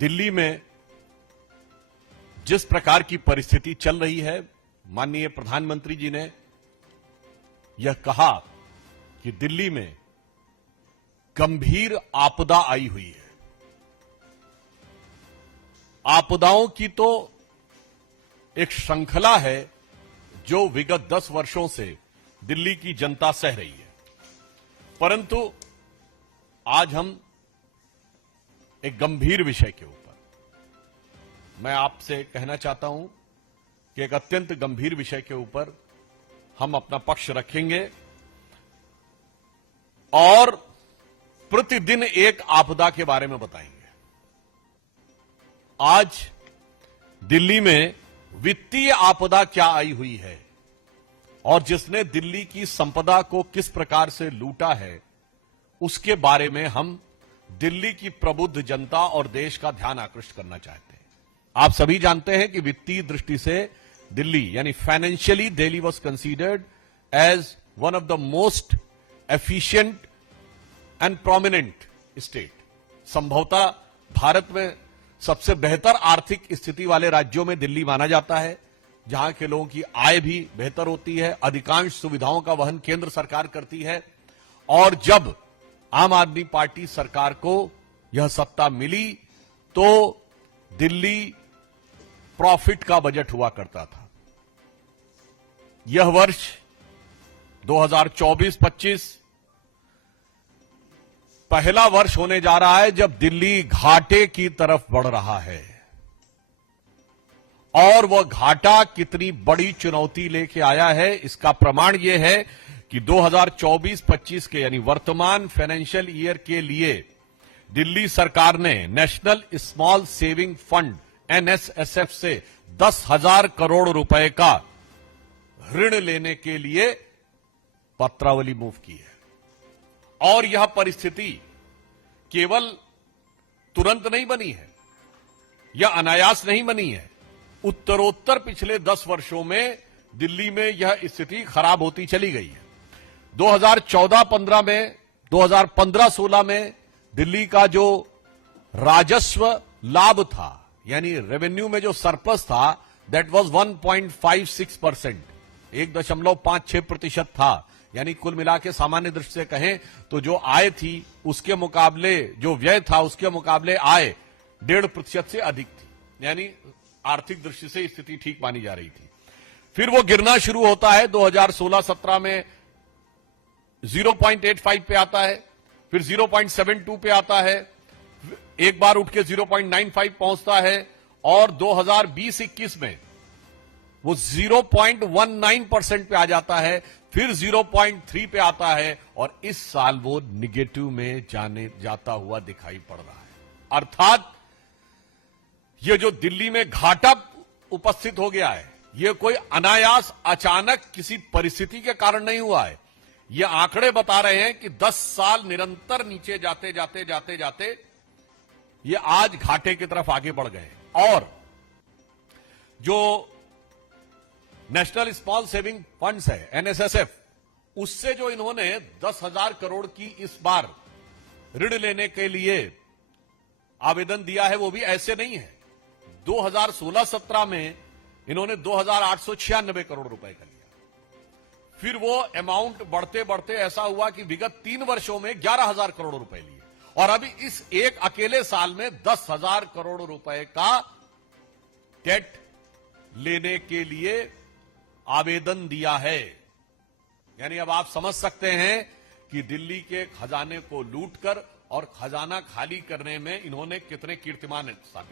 दिल्ली में जिस प्रकार की परिस्थिति चल रही है, माननीय प्रधानमंत्री जी ने यह कहा कि दिल्ली में गंभीर आपदा आई हुई है। आपदाओं की तो एक श्रृंखला है जो विगत 10 वर्षों से दिल्ली की जनता सह रही है, परंतु आज हम एक गंभीर विषय के ऊपर मैं आपसे कहना चाहता हूं कि एक अत्यंत गंभीर विषय के ऊपर हम अपना पक्ष रखेंगे और प्रतिदिन एक आपदा के बारे में बताएंगे। आज दिल्ली में वित्तीय आपदा क्या आई हुई है और जिसने दिल्ली की संपदा को किस प्रकार से लूटा है, उसके बारे में हम दिल्ली की प्रबुद्ध जनता और देश का ध्यान आकृष्ट करना चाहते हैं। आप सभी जानते हैं कि वित्तीय दृष्टि से दिल्ली यानी financially Delhi was considered as one of the most efficient and prominent state. संभवतः भारत में सबसे बेहतर आर्थिक स्थिति वाले राज्यों में दिल्ली माना जाता है, जहां के लोगों की आय भी बेहतर होती है, अधिकांश सुविधाओं का वहन केंद्र सरकार करती है। और जब आम आदमी पार्टी सरकार को यह सत्ता मिली तो दिल्ली प्रॉफिट का बजट हुआ करता था। यह वर्ष 2024-25 पहला वर्ष होने जा रहा है जब दिल्ली घाटे की तरफ बढ़ रहा है, और वह घाटा कितनी बड़ी चुनौती लेके आया है इसका प्रमाण यह है कि 2024-25 के यानी वर्तमान फाइनेंशियल ईयर के लिए दिल्ली सरकार ने नेशनल स्मॉल सेविंग फंड एनएसएसएफ से 10,000 करोड़ रुपए का ऋण लेने के लिए पत्रावली मूव की है। और यह परिस्थिति केवल तुरंत नहीं बनी है, यह अनायास नहीं बनी है। उत्तरोत्तर पिछले 10 वर्षों में दिल्ली में यह स्थिति खराब होती चली गई है। 2014-15 में, 2015-16 में दिल्ली का जो राजस्व लाभ था यानी रेवेन्यू में जो सरप्लस था, दैट वाज 1.56%, 1.56% था। यानी कुल मिला के सामान्य दृष्टि से कहें तो जो आय थी उसके मुकाबले जो व्यय था उसके मुकाबले आय 1.5% से अधिक थी, यानी आर्थिक दृष्टि से स्थिति ठीक मानी जा रही थी। फिर वो गिरना शुरू होता है, 2016-17 में 0.85 पे आता है, फिर 0.72 पे आता है, एक बार उठ के 0.95 पहुंचता है, और 2020-21 में वो 0.19% पे आ जाता है, फिर 0.3 पे आता है, और इस साल वो निगेटिव में जाता हुआ दिखाई पड़ रहा है। अर्थात ये जो दिल्ली में घाटा उपस्थित हो गया है, ये कोई अनायास अचानक किसी परिस्थिति के कारण नहीं हुआ है। ये आंकड़े बता रहे हैं कि 10 साल निरंतर नीचे जाते जाते जाते जाते ये आज घाटे की तरफ आगे बढ़ गए। और जो नेशनल स्मॉल सेविंग फंड्स है एनएसएसएफ, उससे जो इन्होंने 10,000 करोड़ की इस बार ऋण लेने के लिए आवेदन दिया है, वो भी ऐसे नहीं है। 2016-17 में इन्होंने 2,896 करोड़ रुपए का लिया। फिर वो अमाउंट बढ़ते बढ़ते ऐसा हुआ कि विगत 3 वर्षों में 11,000 करोड़ रुपए लिए, और अभी इस एक अकेले साल में 10,000 करोड़ रुपए का डेट लेने के लिए आवेदन दिया है। यानी अब आप समझ सकते हैं कि दिल्ली के खजाने को लूटकर और खजाना खाली करने में इन्होंने कितने कीर्तिमान स्थापित